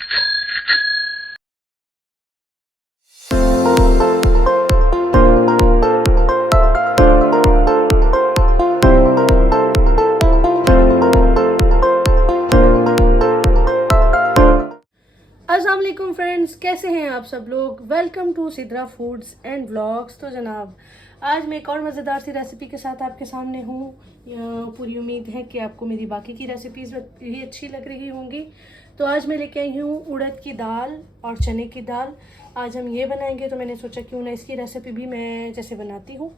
अस्सलाम वालेकुम फ्रेंड्स, कैसे हैं आप सब लोग। Welcome to Sidra foods and vlogs. तो जनाब, आज मैं एक और मज़ेदार सी रेसिपी के साथ आपके सामने हूँ। पूरी उम्मीद है कि आपको मेरी बाकी की रेसिपीज़ भी अच्छी लग रही होंगी। तो आज मैं लेके आई हूँ उड़द की दाल और चने की दाल। आज हम ये बनाएंगे, तो मैंने सोचा क्यों ना इसकी रेसिपी भी मैं जैसे बनाती हूँ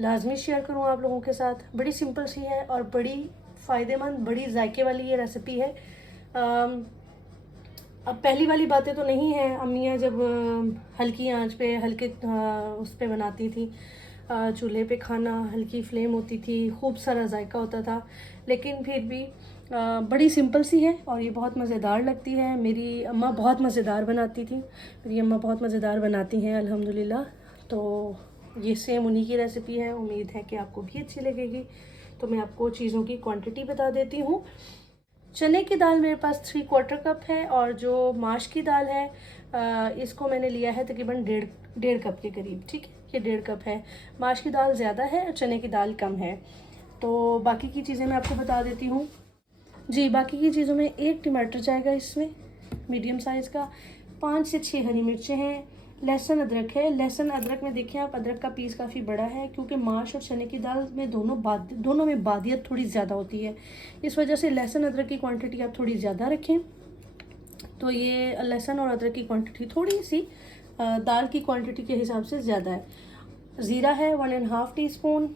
लाजमी शेयर करूँ आप लोगों के साथ। बड़ी सिंपल सी है और बड़ी फ़ायदेमंद, बड़ी जायके वाली ये रेसिपी है। अब पहली वाली बातें तो नहीं है, अम्मियाँ जब हल्की आंच पे हल्के उस पे बनाती थी, चूल्हे पे खाना, हल्की फ्लेम होती थी, खूब सारा जायका होता था। लेकिन फिर भी बड़ी सिंपल सी है और ये बहुत मज़ेदार लगती है। मेरी अम्मा बहुत मज़ेदार बनाती थी, मेरी अम्मा बहुत मज़ेदार बनाती हैं अल्हम्दुलिल्लाह। तो ये सेम उन्हीं की रेसिपी है, उम्मीद है कि आपको भी अच्छी लगेगी। तो मैं आपको चीज़ों की क्वांटिटी बता देती हूँ। चने की दाल मेरे पास 3/4 कप है और जो माश की दाल है इसको मैंने लिया है तकरीबन डेढ़ कप के करीब। ठीक है, ये 1.5 कप है। माश की दाल ज़्यादा है और चने की दाल कम है। तो बाकी की चीज़ें मैं आपको बता देती हूँ जी। बाकी की चीज़ों में 1 टमाटर जाएगा इसमें, मीडियम साइज़ का। 5 से 6 हरी मिर्चें हैं। लहसुन अदरक है। लहसुन अदरक में देखिए आप, अदरक का पीस काफ़ी बड़ा है क्योंकि माश और चने की दाल में दोनों में बादियत थोड़ी ज़्यादा होती है। इस वजह से लहसुन अदरक की क्वांटिटी आप थोड़ी ज़्यादा रखें। तो ये लहसुन और अदरक की क्वांटिटी थोड़ी सी दाल की क्वांटिटी के हिसाब से ज़्यादा है। ज़ीरा है 1.5 टीस्पून।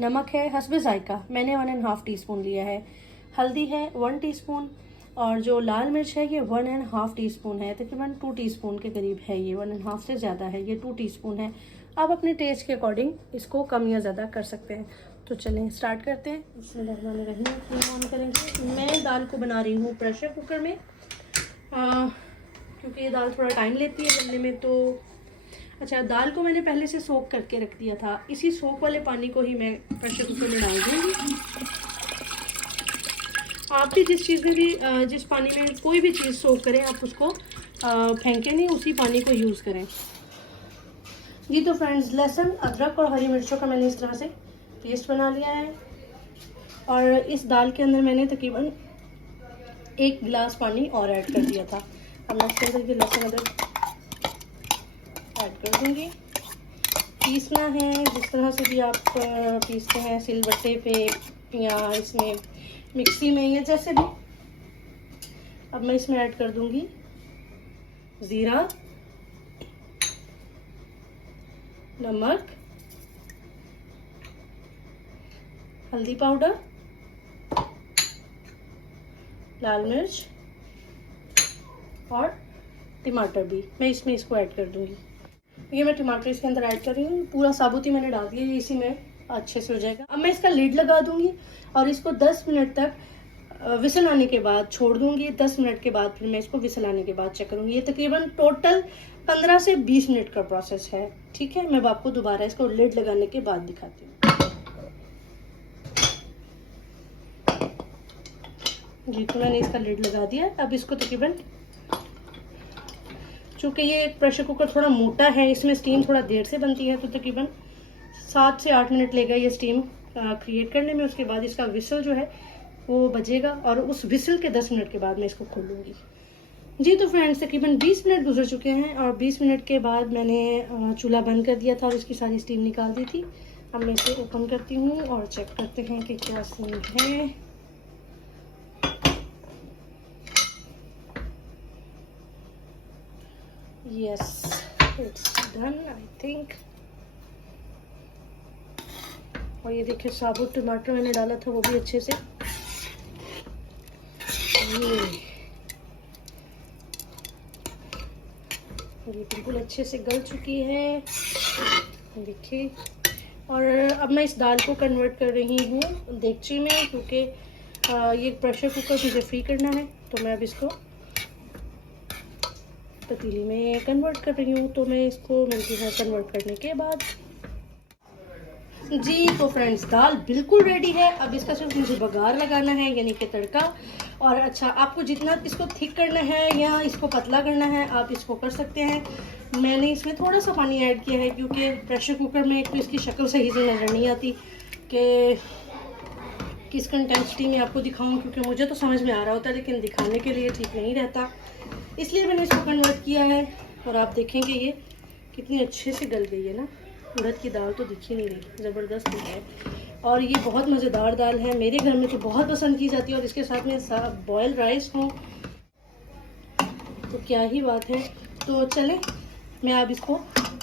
नमक है हस्बे जायका, मैंने 1.5 टीस्पून लिया है। हल्दी है 1 टीस्पून। और जो लाल मिर्च है ये 1.5 टीस्पून है, तकरीबन 2 टीस्पून के करीब है। ये 1.5 से ज़्यादा है, ये 2 टीस्पून है। आप अपने टेस्ट के अकॉर्डिंग इसको कम या ज़्यादा कर सकते हैं। तो चलें स्टार्ट करते हैं। बिस्मिल्लाहिर्रहमानिर्रहीम। फ्लेम ऑन करेंगे। मैं दाल को बना रही हूँ प्रेशर कुकर में, क्योंकि ये दाल थोड़ा टाइम लेती है बनने में। तो अच्छा, दाल को मैंने पहले से सोक करके रख दिया था। इसी सोक वाले पानी को ही मैं प्रेशर कुकर में डाल दूँगी। आप भी जिस चीज़ में भी जिस पानी में कोई भी चीज़ सोक करें, आप उसको फेंकें नहीं, उसी पानी को यूज़ करें जी। तो फ्रेंड्स, लहसुन अदरक और हरी मिर्चों का मैंने इस तरह से पेस्ट बना लिया है और इस दाल के अंदर मैंने तकरीबन 1 गिलास पानी और ऐड कर दिया था। अब मैं इसके अंदर ये लहसुन अदरक ऐड कर दूँगी। पीसना है जिस तरह से भी आप पीसते हैं, सिलबट्टे पे या इसमें मिक्सी में या जैसे भी। अब मैं इसमें ऐड कर दूंगी ज़ीरा, नमक, हल्दी पाउडर, लाल मिर्च और टमाटर भी मैं इसमें इसको ऐड कर दूंगी। ये मैं टमाटर इसके अंदर ऐड कर रही हूँ, पूरा साबुत ही मैंने डाल दिया, इसी में अच्छे से हो जाएगा। अब मैं इसका लिड लगा दूंगी और इसको 10 मिनट तक विसल आने के बाद छोड़ दूंगी। 10 मिनट के बाद फिर मैं इसको विसल आने के बाद चेक करूंगी। ये तकरीबन टोटल 15 से 20 मिनट का प्रोसेस है। ठीक है, मैं आपको दोबारा इसको लिड लगाने के बाद दिखाती हूँ जी। तो मैंने इसका लिड लगा दिया। अब इसको तकरीबन, चूँकि ये प्रेशर कुकर थोड़ा मोटा है, इसमें स्टीम थोड़ा देर से बनती है, तो तकरीबन 7 से 8 मिनट लेगा ये स्टीम क्रिएट करने में। उसके बाद इसका विसल जो है वो बजेगा और उस विसल के 10 मिनट के बाद मैं इसको खोलूँगी जी। तो फ्रेंड्स, तकरीबन 20 मिनट गुजर चुके हैं और 20 मिनट के बाद मैंने चूल्हा बंद कर दिया था और इसकी सारी स्टीम निकाल दी थी। अब मैं इसे ओपन करती हूँ और चेक करते हैं कि क्या सीन है। Yes, it's done I think. और ये देखिए, साबुत टमाटर मैंने डाला था वो भी अच्छे से ये बिल्कुल अच्छे से गल चुकी है, देखिए। और अब मैं इस दाल को कन्वर्ट कर रही हूँ देगची में, क्योंकि ये प्रेशर कुकर मुझे फ्री करना है। तो मैं अब इसको पतीली में कन्वर्ट कर रही हूँ। तो मैं इसको मिलती हूँ कन्वर्ट करने के बाद। जी तो फ्रेंड्स, दाल बिल्कुल रेडी है। अब इसका सिर्फ मुझे बघार लगाना है, यानी कि तड़का। और अच्छा, आपको जितना इसको थिक करना है या इसको पतला करना है आप इसको कर सकते हैं। मैंने इसमें थोड़ा सा पानी ऐड किया है क्योंकि प्रेशर कुकर में एक तो इसकी शक्ल सही से नज़र नहीं आती कि किस कंटेंसिटी में आपको दिखाऊं, क्योंकि मुझे तो समझ में आ रहा होता है लेकिन दिखाने के लिए ठीक नहीं रहता, इसलिए मैंने इसको कन्वर्ट किया है। और आप देखेंगे ये कितनी अच्छे से गल गई है ना। उड़द की दाल तो दिख ही नहीं रही, ज़बरदस्त है। और ये बहुत मज़ेदार दाल है, मेरे घर में तो बहुत पसंद की जाती है। और इसके साथ में बॉयल राइस हो तो क्या ही बात है। तो चलें, मैं अब इसको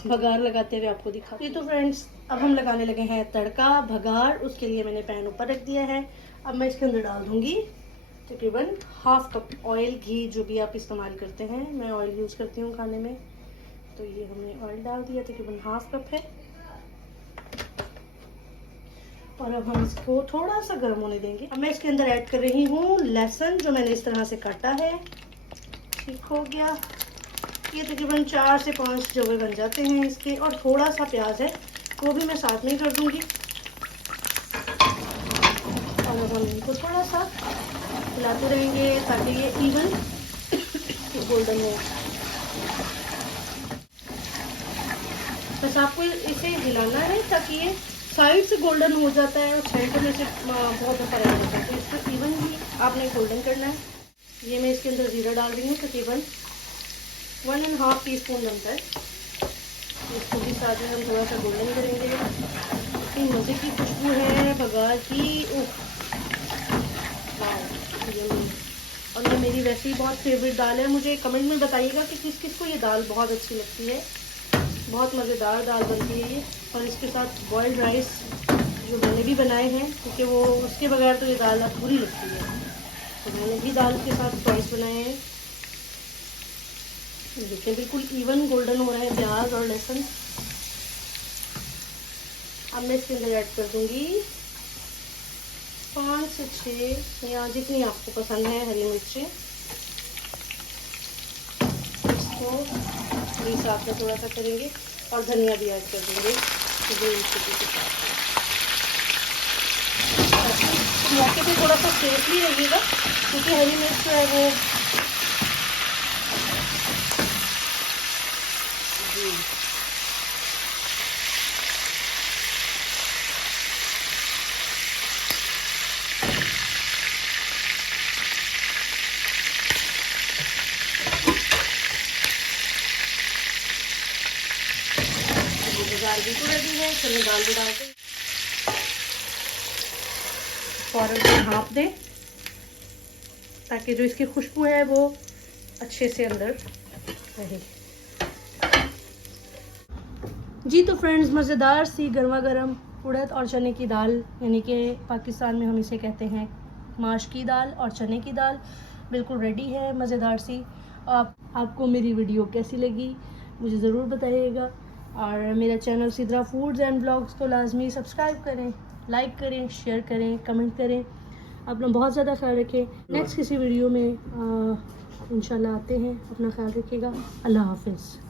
भगार लगाते हुए आपको दिखाती हूँ। तो फ्रेंड्स, अब हम लगाने लगे हैं तड़का भगार। उसके लिए मैंने पैन ऊपर रख दिया है। अब मैं इसके अंदर डाल दूँगी तकरीबन हाफ कप ऑयल, घी, जो भी आप इस्तेमाल करते हैं। मैं ऑयल यूज़ करती हूँ खाने में, तो ये हमने ऑयल डाल दिया, तकरीबन हाफ कप है। और अब हम इसको थोड़ा सा गर्म होने देंगे। अब मैं इसके अंदर ऐड कर रही हूँ लहसुन, जो मैंने इस तरह से काटा है। ठीक हो गया, ये तकरीबन 4 से 5 जवे बन जाते हैं इसके। और थोड़ा सा प्याज है, वो भी मैं साथ में ही कर दूँगी। और अब हम इनको थोड़ा सा हिलाते रहेंगे ताकि ये इवन गोल्डन हो। बस आपको इसे हिलाना है ताकि ये साइड से गोल्डन हो जाता है और सेंटर में से बहुत ऊपर आ जाता है, तो इसको इवन ही आपने गोल्डन करना है। ये मैं इसके अंदर ज़ीरा डाल रही हूँ, तकरीबन 1.5 टीस्पून बनता है। इसको भी साथ में हम थोड़ा सा गोल्डन करेंगे। इतनी मज़े की खुशबू है बघार की, और ये मेरी वैसे ही बहुत फेवरेट दाल है। मुझे कमेंट में बताइएगा कि किस किस को ये दाल बहुत अच्छी लगती है। बहुत मज़ेदार दाल बनती है ये। और इसके साथ बॉइल्ड राइस जो मैंने भी बनाए हैं, क्योंकि वो उसके बगैर तो ये दाल अधूरी लगती है, तो मैंने भी दाल के साथ राइस बनाए हैं। देखिए बिल्कुल इवन गोल्डन हो रहा है प्याज और लहसुन। अब मैं इसके अंदर ऐड कर दूंगी 5 से 6 या जितनी आपको पसंद है हरी मिर्चें। इसको भी साथ में थोड़ा सा करेंगे और धनिया भी ऐड कर देंगे ग्रीन चिली के साथ। मौके पे थोड़ा सा सेफली रहिएगा क्योंकि हरी मिर्च जो है वो दाल बिल्कुल रेडी है। चलो दाल भी डालते हैं, फ़ौरन से ढाँप दें ताकि जो इसकी खुशबू है वो अच्छे से अंदर रहे। जी तो फ्रेंड्स, मज़ेदार सी गर्मा गर्म उड़द और चने की दाल, यानी कि पाकिस्तान में हम इसे कहते हैं माश की दाल और चने की दाल, बिल्कुल रेडी है मज़ेदार सी। आपको मेरी वीडियो कैसी लगी मुझे ज़रूर बताइएगा। और मेरा channel Sidra foods and blogs को लाजमी सब्सक्राइब करें, लाइक करें, शेयर करें, कमेंट करें। अपना बहुत ज़्यादा ख्याल रखें। नेक्स्ट किसी वीडियो में इंशाल्लाह आते हैं। अपना ख्याल रखिएगा। अल्लाह हाफिज़।